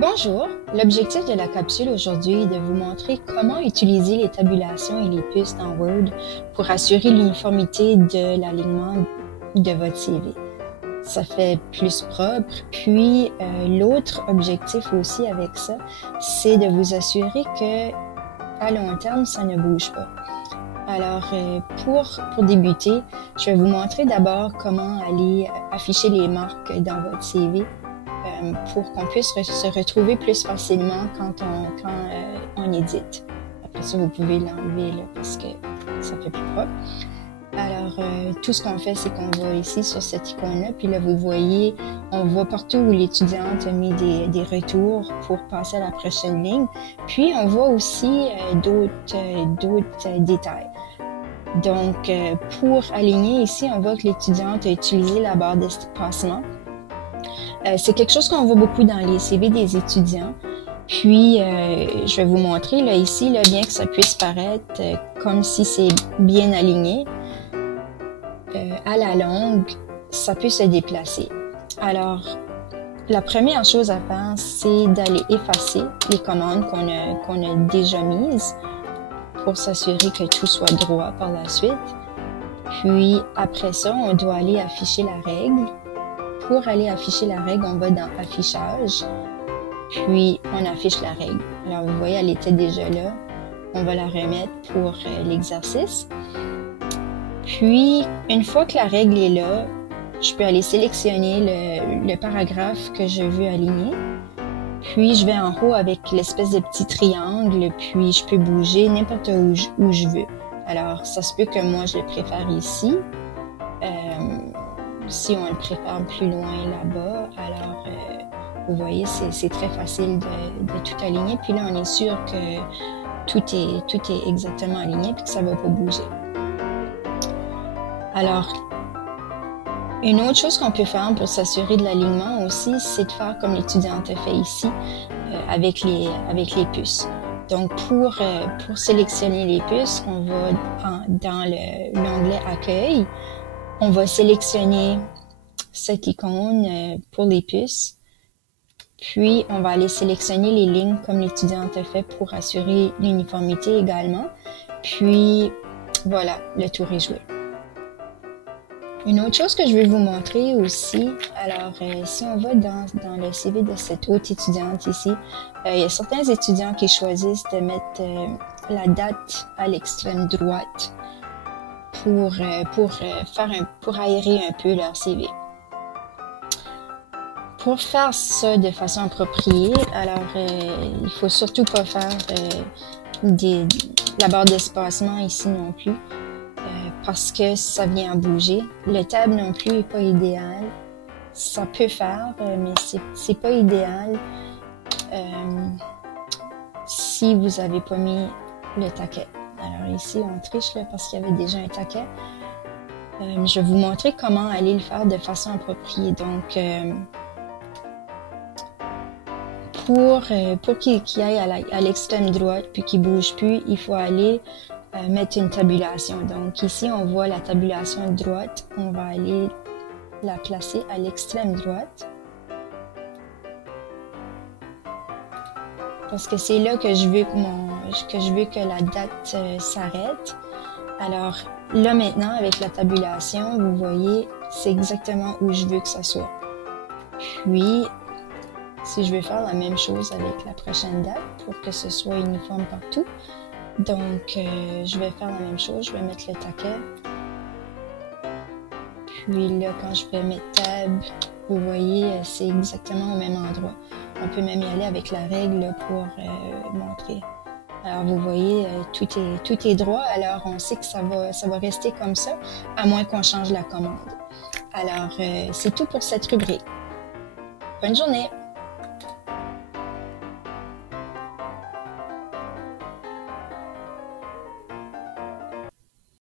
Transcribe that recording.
Bonjour, l'objectif de la capsule aujourd'hui est de vous montrer comment utiliser les tabulations et les puces dans Word pour assurer l'uniformité de l'alignement de votre CV. Ça fait plus propre, puis l'autre objectif aussi avec ça, c'est de vous assurer que à long terme, ça ne bouge pas. Alors, pour débuter, je vais vous montrer d'abord comment aller afficher les marques dans votre CV pour qu'on puisse se retrouver plus facilement quand on édite. Après ça, vous pouvez l'enlever là, parce que ça fait plus propre. Alors, tout ce qu'on fait, c'est qu'on va ici sur cette icône-là, puis là, vous voyez, on voit partout où l'étudiante a mis des retours pour passer à la prochaine ligne. Puis, on voit aussi d'autres détails. Donc, pour aligner ici, on voit que l'étudiante a utilisé la barre d'espacement. C'est quelque chose qu'on voit beaucoup dans les CV des étudiants. Puis, je vais vous montrer là ici, là, bien que ça puisse paraître comme si c'est bien aligné, à la longue, ça peut se déplacer. Alors, la première chose à faire, c'est d'aller effacer les commandes qu'on a déjà mises pour s'assurer que tout soit droit par la suite. Puis, après ça, on doit aller afficher la règle. Pour aller afficher la règle, on va dans Affichage, puis on affiche la règle. Alors, vous voyez, elle était déjà là. On va la remettre pour l'exercice. Puis, une fois que la règle est là, je peux aller sélectionner le paragraphe que je veux aligner. Puis, je vais en haut avec l'espèce de petit triangle, puis je peux bouger n'importe où je veux. Alors, ça se peut que moi, je le préfère ici. Si on le préfère plus loin là-bas, alors vous voyez, c'est très facile de tout aligner. Puis là, on est sûr que tout est exactement aligné puis que ça va pas bouger. Alors, une autre chose qu'on peut faire pour s'assurer de l'alignement aussi, c'est de faire comme l'étudiante a fait ici avec les puces. Donc, pour sélectionner les puces, on va dans l'onglet Accueil. On va sélectionner cette icône pour les puces. Puis, on va aller sélectionner les lignes comme l'étudiante a fait pour assurer l'uniformité également. Puis, voilà, le tour est joué. Une autre chose que je vais vous montrer aussi, alors si on va dans le CV de cette autre étudiante ici, il y a certains étudiants qui choisissent de mettre la date à l'extrême droite pour aérer un peu leur CV. Pour faire ça de façon appropriée, alors il faut surtout pas faire la barre d'espacement ici non plus, parce que ça vient à bouger. Le tab non plus est pas idéal. Ça peut faire, mais c'est pas idéal si vous avez pas mis le taquet. Alors ici, on triche là, parce qu'il y avait déjà un taquet. Je vais vous montrer comment aller le faire de façon appropriée. Donc, pour qu'il aille à l'extrême droite puis qu'il bouge plus, il faut aller mettre une tabulation. Donc ici, on voit la tabulation droite. On va aller la placer à l'extrême droite. Parce que c'est là que je veux que la date s'arrête. Alors là maintenant, avec la tabulation, vous voyez, c'est exactement où je veux que ça soit. Puis, si je veux faire la même chose avec la prochaine date pour que ce soit uniforme partout, donc je vais faire la même chose, je vais mettre le taquet. Puis là, quand je vais mettre Tab, vous voyez, c'est exactement au même endroit. On peut même y aller avec la règle là, pour montrer. Alors vous voyez, tout est droit, alors on sait que ça va rester comme ça, à moins qu'on change la commande. Alors c'est tout pour cette rubrique. Bonne journée!